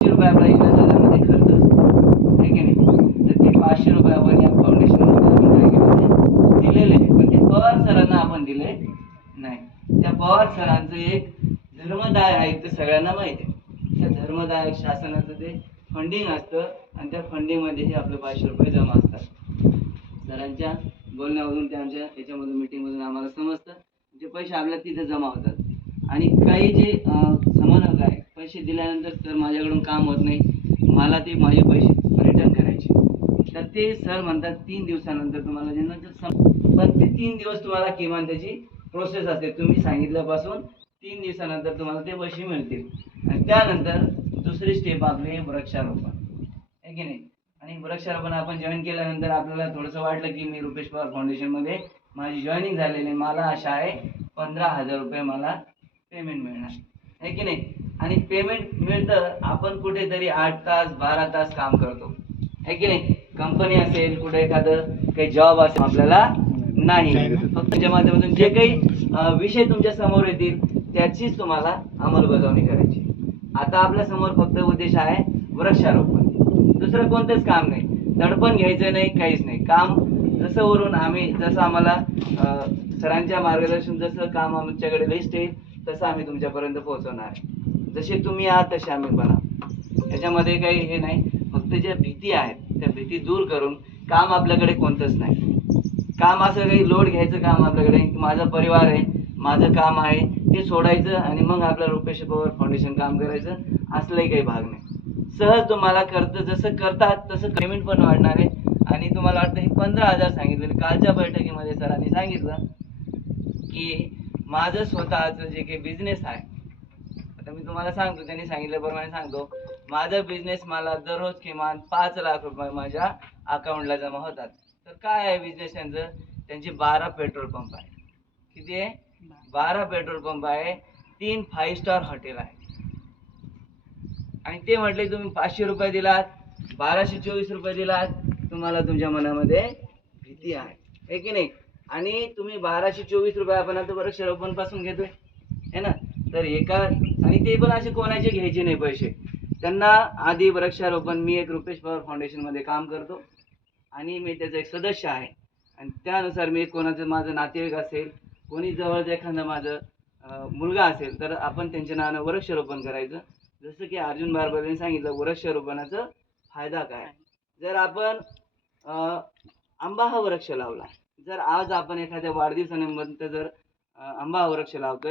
पाचशे रुपये आपला खर्च असतो आहे की नाही? तर ते पाचशे रुपये आपण या फाउंडेशनमध्ये आपण काय दिलेले. आहे पण ते पवार सरांना आपण दिले नाही. त्या पवार सरांचं एक धर्मदाय आयुक्त सगळ्यांना माहिती आहे. त्या धर्मदायक शासनाचं ते फंडिंग असतं आणि त्या फंडिंगमध्ये हे आपले पाचशे रुपये जमा असतात. सरांच्या बोलण्यामधून ते आमच्या याच्यामधून मिटिंगमधून आम्हाला समजतं. जे पैसे आपल्या तिथे जमा होतात. आणि काही जे पैसे दिल्यानंतर सर माझ्याकडून काम होत नाही. मला ते माझे पैसे रिटर्न करायचे. तर ते सर म्हणतात तीन दिवसानंतर तुम्हाला ज्यांना पण ते तीन दिवस तुम्हाला किमान त्याची प्रोसेस असते. तुम्ही सांगितल्यापासून तीन दिवसानंतर तुम्हाला ते पैसे मिळतील. आणि त्यानंतर दुसरी स्टेप आपली आहे वृक्षारोपण. आहे की नाही? आणि वृक्षारोपण आपण जॉईन केल्यानंतर आपल्याला थोडंसं वाटलं की मी रुपेश पवार फाउंडेशनमध्ये माझी जॉईनिंग झालेली मला आशा आहे पंधरा हजार रुपये मला पेमेंट मिळणार. आहे की नाही? आणि पेमेंट मिळतं आपण कुठेतरी आठ तास बारा तास काम करतो. आहे की नाही? कंपनी असेल कुठे एखादं काही जॉब असेल आपल्याला नाही. फक्त तुमच्या माध्यमातून जे काही विषय तुमच्यासमोर येतील त्याचीच तुम्हाला अंमलबजावणी करायची. आता आपल्यासमोर फक्त उद्देश आहे वृक्षारोपण. दुसरं कोणतंच काम नाही. दडपण घ्यायचं नाही काहीच नाही. काम जसं वरून आम्ही जसं आम्हाला सरांच्या मार्गदर्शन जसं काम आमच्याकडे लिस्ट येईल तसं आम्ही तुमच्यापर्यंत पोहोचवणार. आहे जसे तुम्ही आहात तसे आम्ही पण आहोत याच्यामध्ये काही हे नाही. फक्त ज्या भीती आहेत त्या भीती दूर करून काम आपल्याकडे कोणतंच नाही. काम असं काही लोड घ्यायचं काम आपल्याकडे माझा परिवार आहे माझं काम आहे ते सोडायचं आणि मग आपलं रुपेश पवार फाउंडेशन काम करायचं असलाही काही भाग नाही. सहज तुम्हाला करतं जसं करतात तसं पेमेंट पण वाढणार आहे. आणि तुम्हाला वाटतं हे पंधरा हजार सांगितलेले कालच्या बैठकीमध्ये सरांनी सांगितलं की माझं स्वतःचं जे काही बिझनेस आहे आता मी तुम्हाला सांगतो त्यांनी सांगितल्याप्रमाणे सांगतो. माझा बिझनेस मला दररोज किमान पाच लाख रुपये माझ्या अकाउंटला जमा होतात. तर काय आहे बिझनेस त्यांचं त्यांचे बारा पेट्रोल पंप आहे. किती आहे? बारा पेट्रोल पंप आहे तीन फाईव्ह स्टार हॉटेल आहे. आणि ते म्हटले तुम्ही पाचशे रुपये दिलात बाराशे चोवीस रुपये दिलात तुम्हाला तुमच्या मनामध्ये भीती आहे. की नाही? आणि तुम्ही बाराशे चोवीस रुपयापर्यंत बरं आता पासून घेतोय. है ना? तर एका आणि ते पण असे कोणाचे घ्यायचे नाही पैसे. त्यांना आधी वृक्षारोपण मी एक रुपेश पवार फाउंडेशनमध्ये काम करतो. आणि मी त्याचा एक सदस्य आहे. आणि त्यानुसार मी कोणाचं माझं नातेवाईक असेल कोणी जवळचं एखादं माझं मुलगा असेल तर आपण त्यांच्या नावानं वृक्षारोपण करायचं. जसं की अर्जुन बारबरेने सांगितलं वृक्षारोपणाचं फायदा काय? जर आपण आंबा हा वृक्ष लावला जर आज आपण एखाद्या वाढदिवसानिमित्त जर आंबा वृक्ष लावतोय